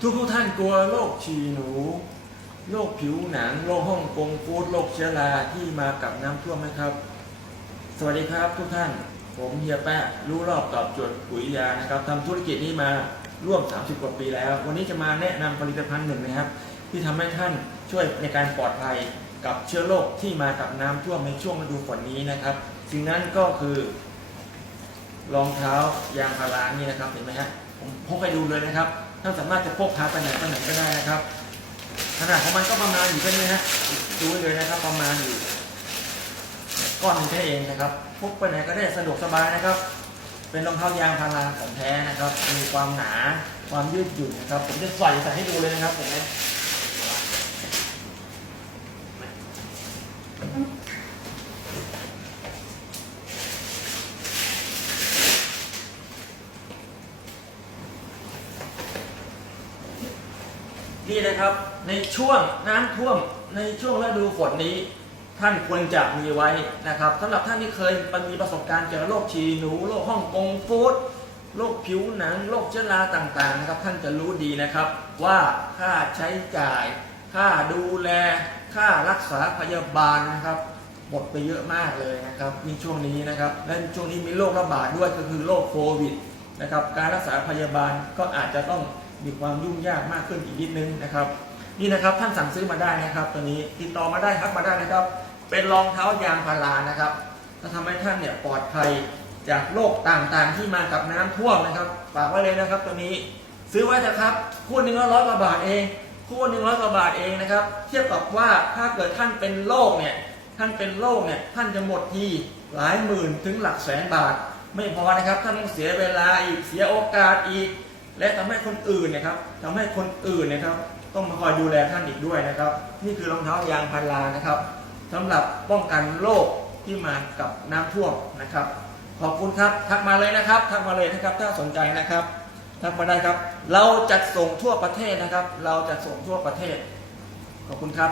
ทุกทุกท่านกลัวโรคฉี่หนู โรคผิวหนัง โรคฮ่องกงฟูดโรคเชื้อราที่มากับน้ำท่วมไหมครับ สวัสดีครับทุกท่าน ผมเฮียแปะรู้รอบตอบโจทย์ปุ๋ยยานะครับทำธุรกิจนี้มาร่วม 30 กว่าปีแล้ว วันนี้จะมาแนะนำผลิตภัณฑ์หนึ่งนะครับ ที่ทำให้ท่านช่วยในการปลอดภัยกับเชื้อโรคที่มากับน้ำท่วมในช่วงฤดูฝนนี้นะครับ สิ่งนั้นก็คือรองเท้ายางพารานี่นะครับเห็นไหมฮะผมพกไปดูเลยนะครับ ท่านสามารถจะพกพาไปไหนไปไหนก็ได้นะครับ ขนาดของมันก็ประมาณอยู่แค่นี้ฮะดูเลยนะครับ ประมาณอยู่ก้อนหนึงแค่เองนะครับพกไปไหนก็ได้สะดวกสบายนะครับ เป็นรองเท้ายางพาราของแท้นะครับ มีความหนาความยืดหยุ่นนะครับ ผมจะใส่ใส่ให้ดูเลยนะครับผม นี่นะครับในช่วงน้ำท่วมในช่วงฤดูฝนนี้ ท่านควรจะมีไว้นะครับสำหรับท่านที่เคยมีประสบการณ์เกี่ยวกับโรคฉี่หนูโรคฮ่องกงฟูดโรคผิวหนังโรคเชื้อราต่างๆนะครับ ท่านจะรู้ดีนะครับ ว่าค่าใช้จ่าย ค่าดูแล ค่ารักษาพยาบาลนะครับหมดไปเยอะมากเลยนะครับในช่วงนี้นะครับและช่วงนี้มีโรคระบาดด้วยก็คือโรคโควิดนะครับการรักษาพยาบาลก็อาจจะต้อง มีความยุ่งยากมากขึ้นอีกนิดนึงนะครับ นี่นะครับท่านสั่งซื้อมาได้นะครับ ตัวนี้ติดต่อมาได้ครับมาได้นะครับ เป็นรองเท้ายางพารานะครับจะทำให้ท่านเนี่ยปลอดภัยจากโรคต่างๆ ที่มากับน้ำท่วมนะครับฝากไว้เลยนะครับตัวนี้ซื้อไว้เถอะครับคู่หนึ่งร้อยกว่าบาทเองคู่หนึ่งร้อยกว่าบาทเองนะครับ เทียบกับว่าถ้าเกิดท่านเป็นโรคเนี่ยท่านเป็นโรคเนี่ยท่านจะหมดทีหลายหมื่นถึงหลักแสนบาท ไม่พอนะครับท่านต้องเสียเวลาอีกเสียโอกาสอีก และทำให้คนอื่นนะครับทำให้คนอื่นนะครับ ต้องมาคอยดูแลท่านอีกด้วยนะครับ นี่คือรองเท้ายางพารานะครับสำหรับป้องกันโรคที่มากับน้ำท่วมนะครับ ขอบคุณครับทักมาเลยนะครับทักมาเลยนะครับถ้าสนใจนะครับทักมาได้ครับ เราจัดส่งทั่วประเทศนะครับ เราจัดส่งทั่วประเทศ ขอบคุณครับ